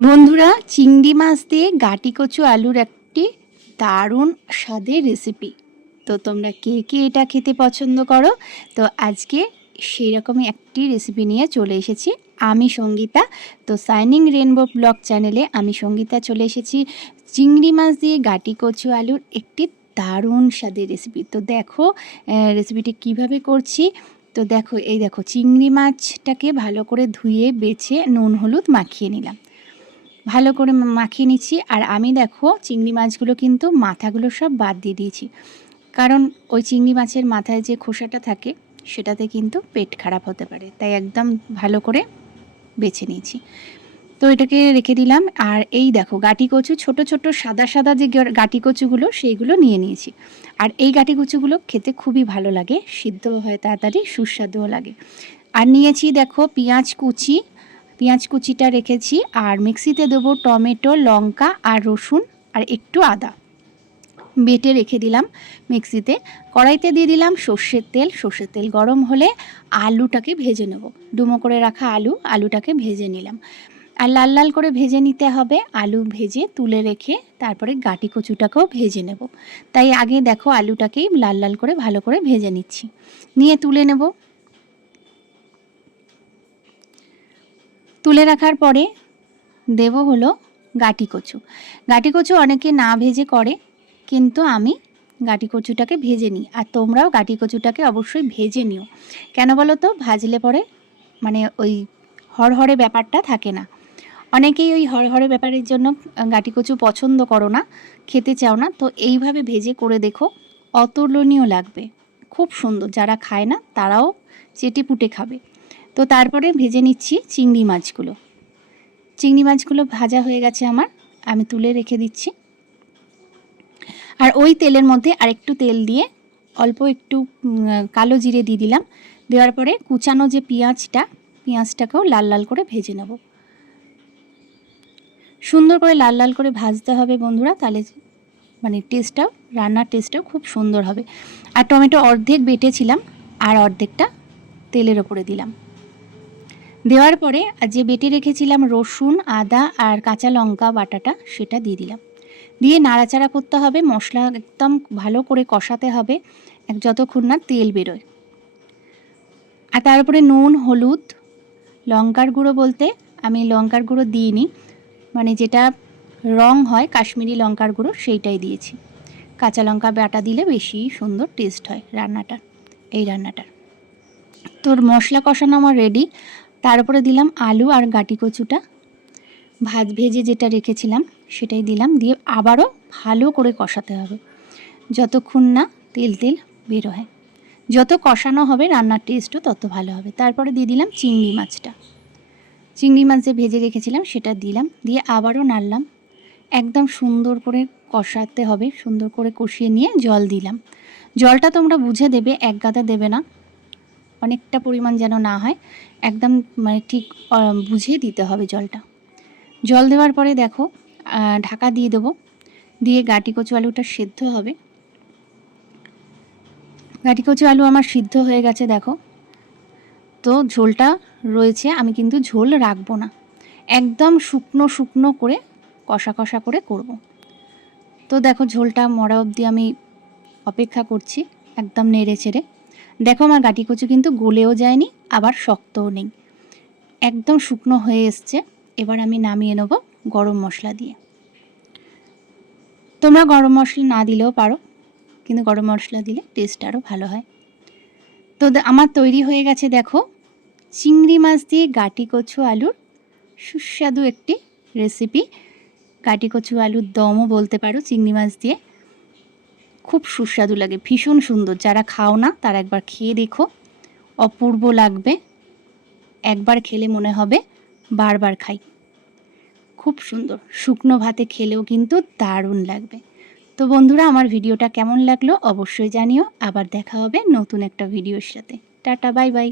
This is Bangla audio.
বন্ধুরা, চিংড়ি মাছ দিয়ে গাটি কচু আলুর একটি দারুণ স্বাদের রেসিপি। তো তোমরা কে কে এটা খেতে পছন্দ করো? তো আজকে সেই রকমই একটি রেসিপি নিয়ে চলে এসেছি আমি সঙ্গীতা। তো সাইনিং রেনবো ব্লগ চ্যানেলে আমি সঙ্গীতা চলে এসেছি চিংড়ি মাছ দিয়ে গাটি কচু আলুর একটি দারুণ স্বাদের রেসিপি। তো দেখো রেসিপিটি কিভাবে করছি। তো দেখো, এই দেখো চিংড়ি মাছটাকে ভালো করে ধুয়ে বেছে নুন হলুদ মাখিয়ে নিলাম, ভালো করে মাখিয়ে নিচ্ছি। আর আমি দেখো চিংড়ি মাছগুলো কিন্তু মাথাগুলো সব বাদ দিয়ে দিয়েছি, কারণ ওই চিংড়ি মাছের মাথায় যে খোসাটা থাকে সেটাতে কিন্তু পেট খারাপ হতে পারে, তাই একদম ভালো করে বেছে নিয়েছি। তো এটাকে রেখে দিলাম। আর এই দেখো গাটি কচু, ছোট ছোট সাদা সাদা যে গাটি কচুগুলো সেইগুলো নিয়ে নিয়েছি। আর এই গাটি কচুগুলো খেতে খুবই ভালো লাগে, সিদ্ধ হয় তাড়াতাড়ি, সুস্বাদুও লাগে। আর নিয়েছি দেখো পেঁয়াজ কুচি, পেঁয়াজ কুচিটা রেখেছি। আর মিক্সিতে দেবো টমেটো, লঙ্কা আর রসুন আর একটু আদা বেটে রেখে দিলাম মিক্সিতে। কড়াইতে দিয়ে দিলাম সর্ষের তেল। সর্ষের তেল গরম হলে আলুটাকে ভেজে নেব, ডুমো করে রাখা আলুটাকে ভেজে নিলাম। আর লাল লাল করে ভেজে নিতে হবে। আলু ভেজে তুলে রেখে তারপরে গাটি কচুটাকেও ভেজে নেব, তাই আগে দেখো আলুটাকেই লাল লাল করে ভালো করে ভেজে নিচ্ছি, নিয়ে তুলে নেব। তুলে রাখার পরে দেব হলো গাটি কচু। গাটি কচু অনেকে না ভেজে করে, কিন্তু আমি গাটি কচুটাকে ভেজে নিই। আর তোমরাও গাটি কচুটাকে অবশ্যই ভেজে নিও। কেন বলো তো? ভাজলে পরে মানে ওই হরহরে ব্যাপারটা থাকে না। অনেকেই ওই হরহরে ব্যাপারের জন্য গাটি কচু পছন্দ করো না, খেতে চাও না। তো এইভাবে ভেজে করে দেখো, অতুলনীয় লাগবে, খুব সুন্দর। যারা খায় না তারাও চেটে পুটে খাবে। তো তারপরে ভেজে নিচ্ছি চিংড়ি মাছগুলো। চিংড়ি মাছগুলো ভাজা হয়ে গেছে আমার, আমি তুলে রেখে দিচ্ছি। আর ওই তেলের মধ্যে আরেকটু তেল দিয়ে অল্প একটু কালো জিরে দিয়ে দিলাম। দেওয়ার পরে কুচানো যে পেঁয়াজটাকেও লাল লাল করে ভেজে নেব। সুন্দর করে লাল লাল করে ভাজতে হবে বন্ধুরা, তাহলে মানে রান্নার টেস্টটাও খুব সুন্দর হবে। আর টমেটো অর্ধেক বেটেছিলাম, আর অর্ধেকটা তেলের ওপরে দিলাম। দেওয়ার পরে যে বেটে রেখেছিলাম রসুন, আদা আর কাঁচা লঙ্কা বাটাটা, সেটা দিয়ে দিলাম। দিয়ে নাড়াচাড়া করতে হবে, মশলা একদম ভালো করে কষাতে হবে যতক্ষণ না তেল বেরোয়। আর তার উপরে নুন, হলুদ, লঙ্কার গুঁড়ো বলতে আমি লঙ্কার গুঁড়ো দিইনি, মানে যেটা রং হয় কাশ্মীরি লঙ্কার গুঁড়ো সেইটাই দিয়েছি। কাঁচা লঙ্কা বাটা দিলে বেশি সুন্দর টেস্ট হয় এই রান্নাটার। তোর মশলা কষানো আমার রেডি। তার উপরে দিলাম আলু আর গাটি কচুটা ভেজে যেটা রেখেছিলাম সেটাই দিলাম। দিয়ে আবারও ভালো করে কষাতে হবে যতক্ষণ না তেল বের হয়। যত কষানো হবে রান্নার টেস্টও তত ভালো হবে। তারপরে দিয়ে দিলাম চিংড়ি মাছটা। চিংড়ি মাছ যে ভেজে রেখেছিলাম সেটা দিলাম, দিয়ে আবারও নাড়লাম। একদম সুন্দর করে কষাতে হবে, সুন্দর করে কষিয়ে নিয়ে জল দিলাম। জলটা তোমরা বুঝে দেবে, এক গাদা দেবে না, অনেকটা পরিমাণ যেন না হয়, একদম মানে ঠিক বুঝে দিতে হবে জলটা। জল দেওয়ার পরে দেখো ঢাকা দিয়ে দেবো, দিয়ে গাটি কচু আলুটা সেদ্ধ হবে। গাটি কচু আলু আমার সিদ্ধ হয়ে গেছে দেখো। তো ঝোলটা রয়েছে, আমি কিন্তু ঝোল রাখবো না, একদম শুকনো শুকনো করে কষা কষা করে করব। তো দেখো ঝোলটা মরা অবধি আমি অপেক্ষা করছি, একদম নেড়ে চেড়ে। দেখো আমার গাটি কচু কিন্তু গলেও যায়নি, আবার শক্তও নেই, একদম শুকনো হয়ে এসছে। এবার আমি নামিয়ে নেব গরম মশলা দিয়ে। তোমরা গরম মশলা না দিলেও পারো, কিন্তু গরম মশলা দিলে টেস্ট আরও ভালো হয়। তো আমার তৈরি হয়ে গেছে দেখো চিংড়ি মাছ দিয়ে গাটি কচু আলুর সুস্বাদু একটি রেসিপি। গাটি কচু আলুর দমও বলতে পারো চিংড়ি মাছ দিয়ে, খুব সুস্বাদু লাগে, ভীষণ সুন্দর। যারা খাও না তারা একবার খেয়ে দেখো, অপূর্ব লাগবে। একবার খেলে মনে হবে বারবার খাই, খুব সুন্দর। শুকনো ভাতে খেলেও কিন্তু দারুণ লাগবে। তো বন্ধুরা, আমার ভিডিওটা কেমন লাগলো অবশ্যই জানিও। আবার দেখা হবে নতুন একটা ভিডিওর সাথে। Tata, bye bye.